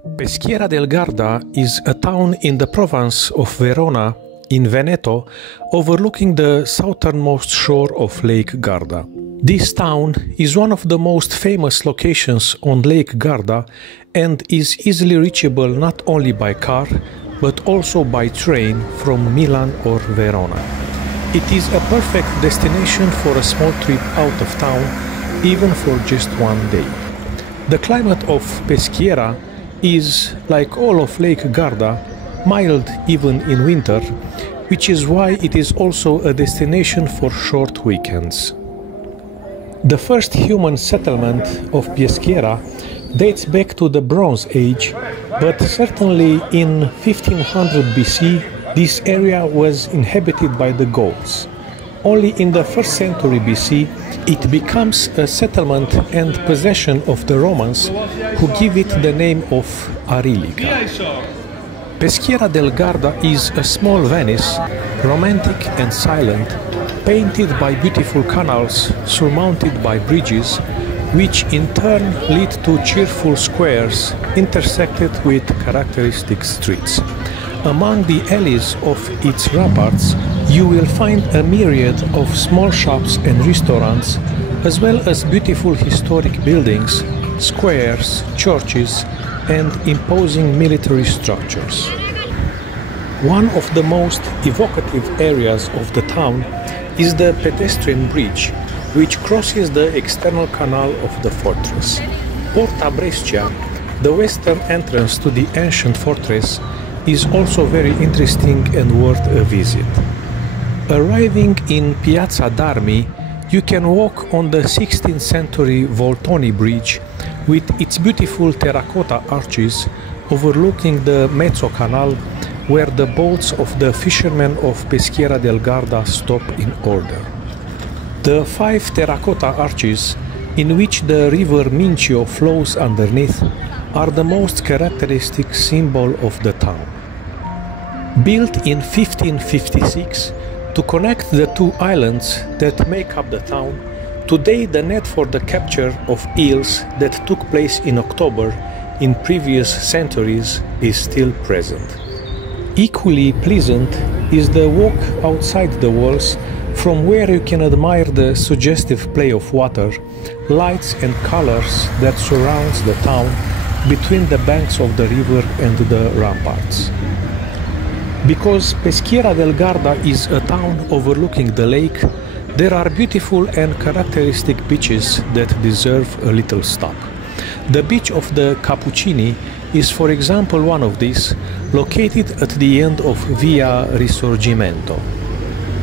Peschiera del Garda is a town in the province of Verona, in Veneto, overlooking the southernmost shore of Lake Garda. This town is one of the most famous locations on Lake Garda and is easily reachable not only by car, but also by train from Milan or Verona. It is a perfect destination for a small trip out of town, even for just one day. The climate of Peschiera is, like all of Lake Garda, mild even in winter, which is why it is also a destination for short weekends. The first human settlement of Peschiera dates back to the Bronze Age, but certainly in 1500 BC this area was inhabited by the Gauls. Only in the 1st century BC it becomes a settlement and possession of the Romans, who give it the name of Arilica. Peschiera del Garda is a small Venice, romantic and silent, painted by beautiful canals surmounted by bridges, which in turn lead to cheerful squares intersected with characteristic streets. Among the alleys of its ramparts, you will find a myriad of small shops and restaurants, as well as beautiful historic buildings, squares, churches, and imposing military structures. One of the most evocative areas of the town is the pedestrian bridge, which crosses the external canal of the fortress. Porta Brescia, the western entrance to the ancient fortress, is also very interesting and worth a visit. Arriving in Piazza d'Armi, you can walk on the 16th century Voltoni Bridge with its beautiful terracotta arches overlooking the Mezzo Canal, where the boats of the fishermen of Peschiera del Garda stop in order. The 5 terracotta arches, in which the river Mincio flows underneath, are the most characteristic symbol of the town. Built in 1556 to connect the two islands that make up the town, today the net for the capture of eels that took place in October in previous centuries is still present. Equally pleasant is the walk outside the walls, from where you can admire the suggestive play of water, lights and colors that surrounds the town between the banks of the river and the ramparts. Because Peschiera del Garda is a town overlooking the lake, there are beautiful and characteristic beaches that deserve a little stop. The beach of the Cappuccini is, for example, one of these, located at the end of Via Risorgimento.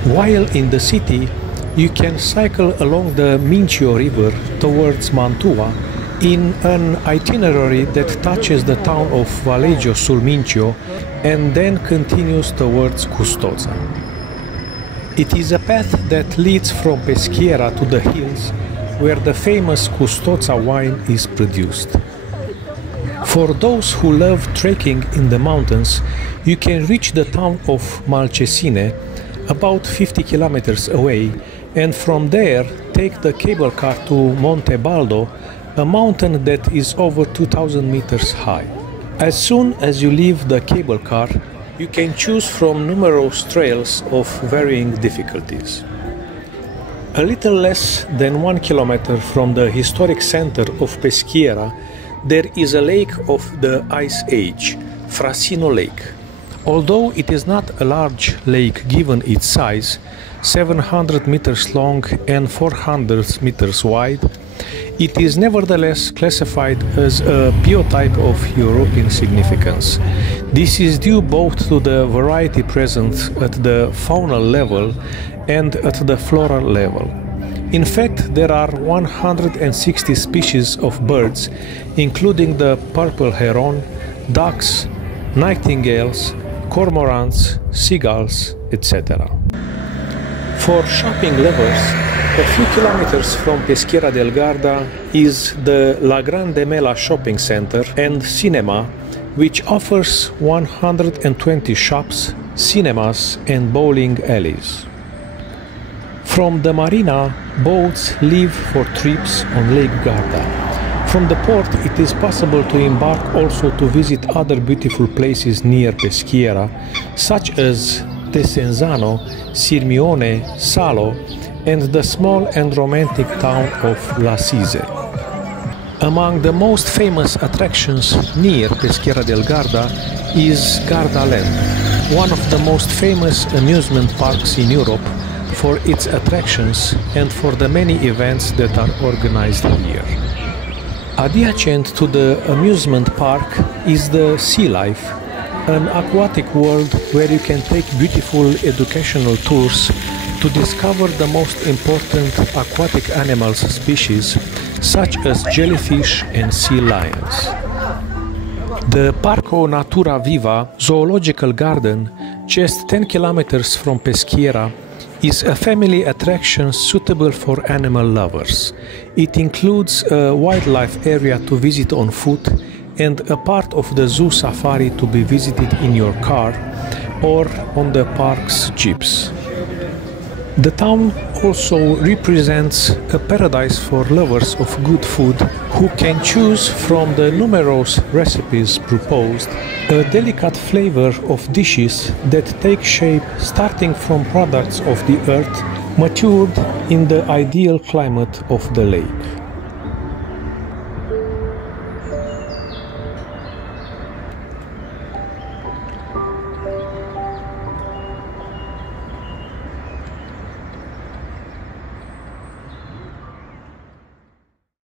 While in the city, you can cycle along the Mincio River towards Mantua in an itinerary that touches the town of Valeggio sul Mincio and then continues towards Custoza. It is a path that leads from Peschiera to the hills, where the famous Custoza wine is produced. For those who love trekking in the mountains, you can reach the town of Malcesine, about 50 kilometers away, and from there take the cable car to Monte Baldo, a mountain that is over 2000 meters high. As soon as you leave the cable car, you can choose from numerous trails of varying difficulties. A little less than 1 kilometer from the historic center of Peschiera, there is a lake of the Ice Age, Frasino Lake. Although it is not a large lake given its size, 700 meters long and 400 meters wide, it is nevertheless classified as a biotype of European significance. This is due both to the variety present at the faunal level and at the floral level. In fact, there are 160 species of birds, including the purple heron, ducks, nightingales, cormorants, seagulls, etc. For shopping lovers, a few kilometers from Peschiera del Garda is the La Grande Mela shopping center and cinema, which offers 120 shops, cinemas and bowling alleys. From the marina, boats leave for trips on Lake Garda. From the port, it is possible to embark also to visit other beautiful places near Peschiera, such as Desenzano, Sirmione, Salo, and the small and romantic town of La Sise. Among the most famous attractions near Peschiera del Garda is Garda Land, one of the most famous amusement parks in Europe for its attractions and for the many events that are organized here. Adjacent to the amusement park is the Sea Life, an aquatic world where you can take beautiful educational tours to discover the most important aquatic animals species, such as jellyfish and sea lions. The Parco Natura Viva zoological garden, just 10 kilometers from Peschiera, is a family attraction suitable for animal lovers. It includes a wildlife area to visit on foot and a part of the zoo safari to be visited in your car or on the park's jeeps. The town also represents a paradise for lovers of good food who can choose from the numerous recipes proposed a delicate flavor of dishes that take shape starting from products of the earth matured in the ideal climate of the lake.